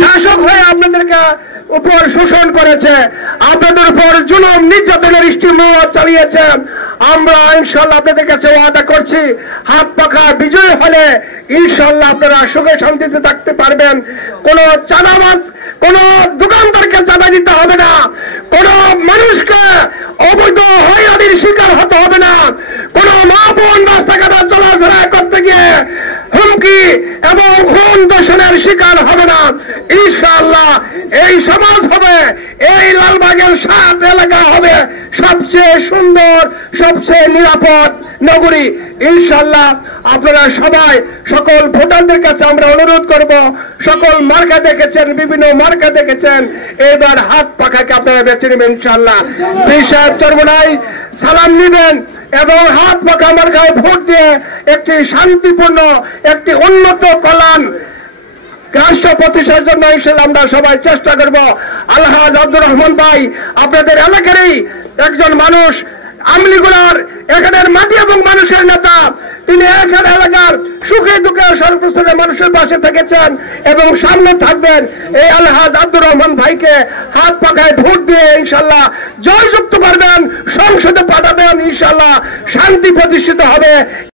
শাসক হয়ে আপনাদেরকে উপর শোষণ করেছে, আপনাদের উপর জুলুম নির্যাতনের স্টিমুল চালিয়েছে। আমরা ইনশাআল্লাহ আপনাদের কাছে ওয়াদা করছি, হাত পাখা বিজয় হলে ইনশাআল্লাহ আপনারা সুখে শান্তিতে থাকতে পারবেন। কোন চাঁদাবাজ, কোন দোকানদারকে চাঁদা দিতে হবে না, কোন মানুষকে অবৈধ হয়রানির শিকার হতে হবে না, কোন মা বোন রাস্তাঘাটে চলাফেরা করতে গিয়ে হুমকি এবং খুন দর্শনের শিকার হবে না। ইনশাআল্লাহ এই সমাজ হবে, এই লালবাগের 7 এলাকা হবে সবচেয়ে সুন্দর, সবচেয়ে নিরাপদ নগরী। ইনশাআল্লাহ আপনারা সবাই সকল ভোটারদের কাছে আমরা অনুরোধ করব, সকল মার্কা দেখেছেন, বিভিন্ন মার্কা দেখেছেন, এবার হাত পাখাকে আপনারা বেছে নেবেন ইনশাআল্লাহ। সাহেব চরমনাই সালাম নিবেন এবং হাত পাখা মার্কায় ভোট দিয়ে একটি শান্তিপূর্ণ, একটি উন্নত কল্যাণ রাষ্ট্র প্রতিষ্ঠার জন্য ইনশাআল্লাহ আমরা সবাই চেষ্টা করব। আলহাজ আব্দুর রহমান ভাই আপনাদের এলাকারই একজন মানুষ, আমলিগুলার এখানের মাটি এবং মানুষের নেতা। তিনি এখানে এলাকার সুখে দুঃখে সর্বস্তরের মানুষের পাশে থেকেছেন এবং সামনে থাকবেন। এই আলহাজ আব্দুর রহমান ভাইকে হাত পাখায় ভোট দিয়ে ইনশাআল্লাহ জয়যুক্ত করবেন, সংসদে পাঠাবেন, ইনশাআল্লাহ শান্তি প্রতিষ্ঠিত হবে।